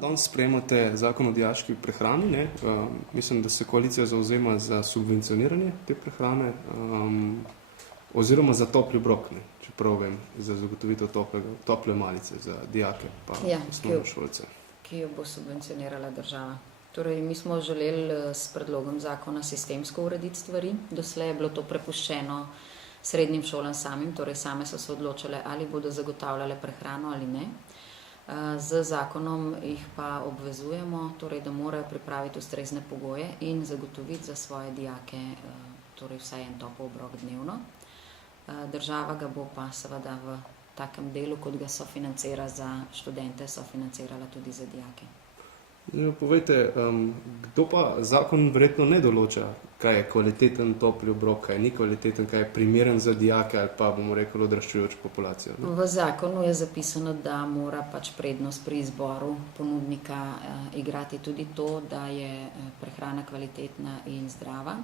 Danes sprejemate zakon o dijaški prehrani, ne? Mislim, da se koalicija zauzema za subvencioniranje te prehrane, oziroma za topli obrok, ne? Čeprav vem, za zagotovitev tople malice za dijake pa osnovnošolce. Ki jo bo subvencionirala država. Torej, mi smo želeli s predlogom zakona sistemsko urediti stvari. Doslej je bilo to prepuščeno srednjim šolam samim, torej same so se odločale, ali bodo zagotavljale prehrano ali ne. Z zakonom jih pa obvezujemo, torej, da morajo pripraviti ustrezne pogoje in zagotoviti za svoje dijake torej vsaj en topel obrok dnevno. Država ga bo pa seveda v takem delu, kot ga sofinancira za študente, sofinancirala tudi za dijake. Povejte, kdo pa zakon verjetno ne določa, kaj je kvaliteten topli obrok, kaj ni kvaliteten, kaj je primeren za dijake ali pa, bomo rekli, odraščujočo populacijo? Ne? V zakonu je zapisano, da mora pač prednost pri izboru ponudnika igrati tudi to, da je prehrana kvalitetna in zdrava.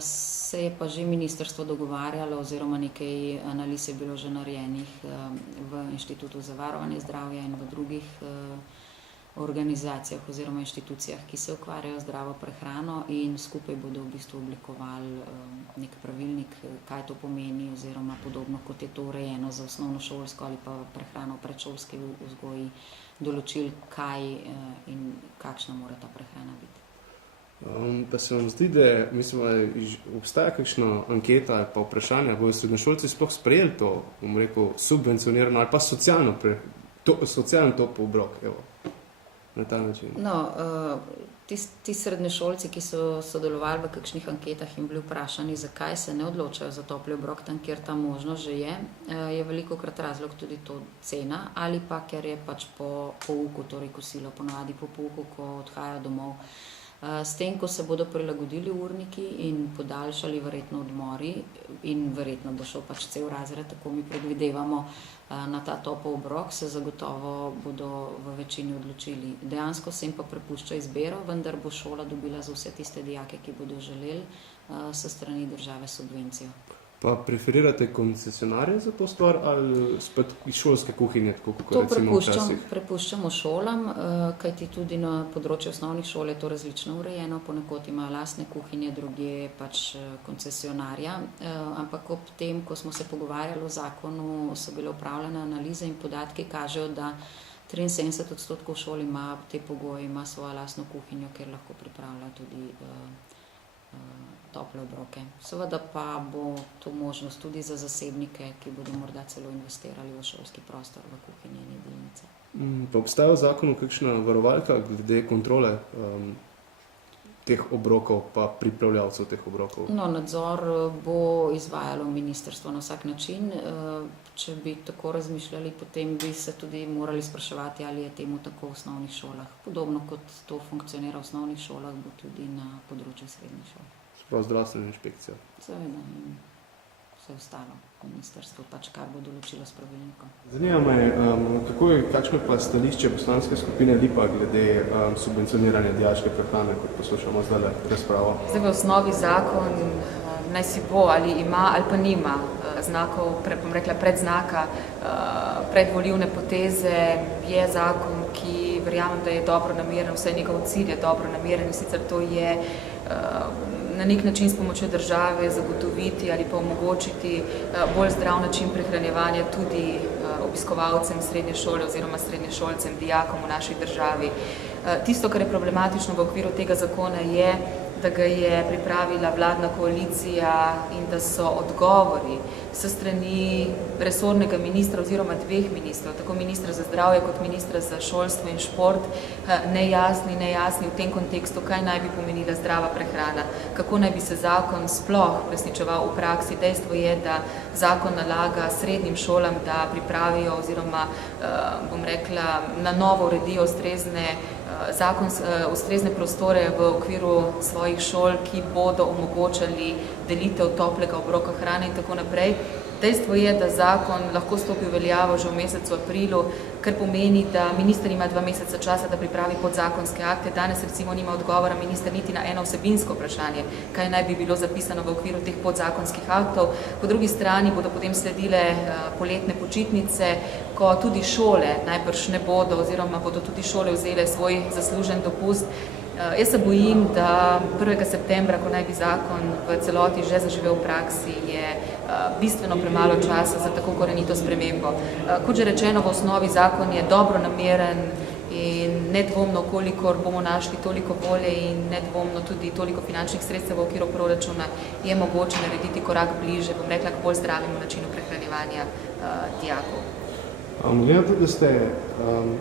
Se je pa že ministrstvo dogovarjalo oziroma nekaj analiz je bilo že narejenih v Inštitutu za varovanje zdravja in v drugih organizacijah oziroma inštitucijah, ki se ukvarjajo zdravo prehrano in skupaj bodo v bistvu oblikovali nek pravilnik, kaj to pomeni oziroma podobno, kot je to urejeno za osnovnošolsko ali pa prehrano v predšolski vzgoji, določili, kaj in kakšna mora ta prehrana biti. Pa se vam zdi, da obstaja kakšna anketa ali pa vprašanja, bojo srednješolci sploh sprejeli to, bom rekel, subvencionirano ali pa socialno topel obrok, evo, na ta način? No, ti srednješolci, ki so sodelovali v kakšnih anketah in bili vprašani, zakaj se ne odločajo za topli obrok tam, kjer ta možnost že je velikokrat razlog tudi to cena ali pa ker je pač po pouku, torej kosilo ponavadi po pouku, ko odhajajo domov. S tem, ko se bodo prilagodili urniki in podaljšali verjetno odmori in verjetno bo šel pač cel razred, tako mi predvidevamo, na ta topel obrok, se zagotovo bodo v večini odločili. Dejansko se jim pa prepušča izbiro, vendar bo šola dobila za vse tiste dijake, ki bodo želeli, s strani države subvencijo. Pa preferirate koncesionarje za to stvar ali spet iz šolske kuhinje, tako kot recimo včasih? To prepuščamo šolam, kajti tudi na področju osnovnih šol je to različno urejeno, ponekod imajo lastne kuhinje, drugje pač koncesionarja, ampak ob tem, ko smo se pogovarjali o zakonu, so bile opravljene analize in podatki kažejo, da 73% šol ima te pogoje, ima svojo lastno kuhinjo, kjer lahko pripravlja tudi tople obroke. Seveda pa bo to možnost tudi za zasebnike, ki bodo morda celo investirali v šolski prostor, v kuhinje in jedilnice. Pa obstaja v zakonu kakšna varovalka glede kontrole teh obrokov pa pripravljavcev teh obrokov? No, nadzor bo izvajalo ministrstvo na vsak način. Če bi tako razmišljali, potem bi se tudi morali spraševati, ali je temu tako v osnovnih šolah. Podobno kot to funkcionira v osnovnih šolah, bo tudi na področju srednjih šol. Pa zdravstvena inšpekcija. Seveda in vse ostalo ministrstvo, pač kar bo določilo s pravilnikom. Zanima me, kakšno pa stališče poslanske skupine Lipa glede subvencioniranja dijaške prehrane, kot poslušamo zdaj razpravo? Zdaj v osnovi zakon naj si bo ali ima ali pa nima znakov, bom rekla, predznaka, predvolilne poteze, je zakon, ki verjamem, da je dobro nameren, vsaj njegov cilj je dobro nameren, sicer to je na nek način s pomočjo države zagotoviti ali pa omogočiti bolj zdrav način prehranjevanja tudi obiskovalcem srednje šole oziroma srednješolcem, dijakom v naši državi. Tisto, kar je problematično v okviru tega zakona, je, da ga je pripravila vladna koalicija in da so odgovori s strani resornega ministra oziroma dveh ministrov, tako ministra za zdravje kot ministra za šolstvo in šport, nejasni v tem kontekstu, kaj naj bi pomenila zdrava prehrana, kako naj bi se zakon sploh uresničeval v praksi. Dejstvo je, da zakon nalaga srednjim šolam, da pripravijo oziroma, bom rekla, na novo uredijo ustrezne prostore v okviru svojih šol, ki bodo omogočali delitev toplega obroka hrane in tako naprej. Dejstvo je, da zakon lahko stopi v veljavo že v mesecu aprilu, kar pomeni, da minister ima 2 meseca časa, da pripravi podzakonske akte. Danes recimo nima odgovora minister niti na eno vsebinsko vprašanje, kaj naj bi bilo zapisano v okviru teh podzakonskih aktov. Po drugi strani bodo potem sledile poletne počitnice, ko tudi šole najbrž ne bodo oziroma bodo tudi šole vzele svoj zaslužen dopust. Jaz se bojim, da 1. septembra, ko naj bi zakon v celoti že zaživel v praksi, je bistveno premalo časa za tako korenito spremembo. Kot že rečeno, v osnovi zakon je dobro nameren in nedvomno, kolikor bomo našli toliko volje in nedvomno tudi toliko finančnih sredstev v okviru proračuna, je mogoče narediti korak bliže, bom rekla, k bolj zdravemu načinu prehranjevanja dijakov. Glede tudi, da ste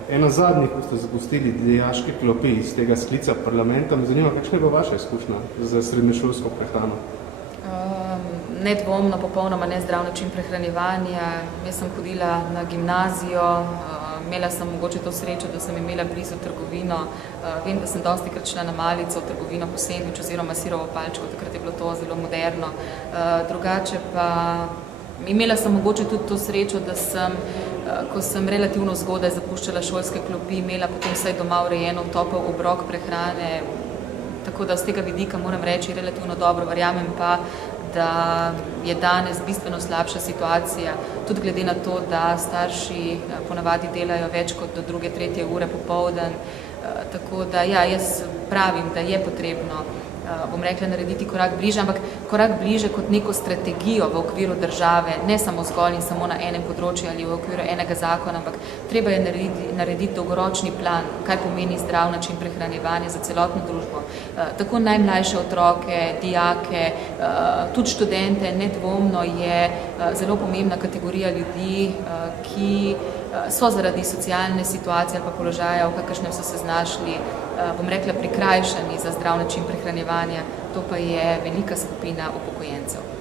ena zadnjih, ko ste zapustili dijaške klopi iz tega sklica parlamenta, me zanima, kakšna je bila vaša izkušnja za srednješolsko prehrano? Nedvomno, popolnoma nezdrav način prehranjevanja. Jaz sem hodila na gimnazijo, imela sem mogoče to srečo, da sem imela blizu trgovino. Vem, da sem dostikrat šla na malico v trgovino po sendvič oziroma sirovo palčko, takrat je bilo to zelo moderno. Drugače pa imela sem mogoče tudi to srečo, da sem, ko sem relativno zgodaj zapuščala šolske klopi, imela potem vsaj doma urejeno topel obrok prehrane, tako da z tega vidika moram reči relativno dobro. Verjamem pa, da je danes bistveno slabša situacija, tudi glede na to, da starši ponavadi delajo več kot do 2., 3. ure popoldan. Tako da ja, jaz pravim, da je potrebno, bom rekla, narediti korak bliže, ampak korak bliže kot neko strategijo v okviru države, ne samo zgolj in samo na enem področju ali v okviru enega zakona, ampak treba je narediti dolgoročni plan, kaj pomeni zdrav način prehranjevanja za celotno družbo. Tako najmlajše otroke, dijake, tudi študente, nedvomno je zelo pomembna kategorija ljudi, ki so zaradi socialne situacije ali pa položaja, v kakršnem so se znašli, bom rekla, prikrajšani za zdrav način prehranjevanja, to pa je velika skupina upokojencev.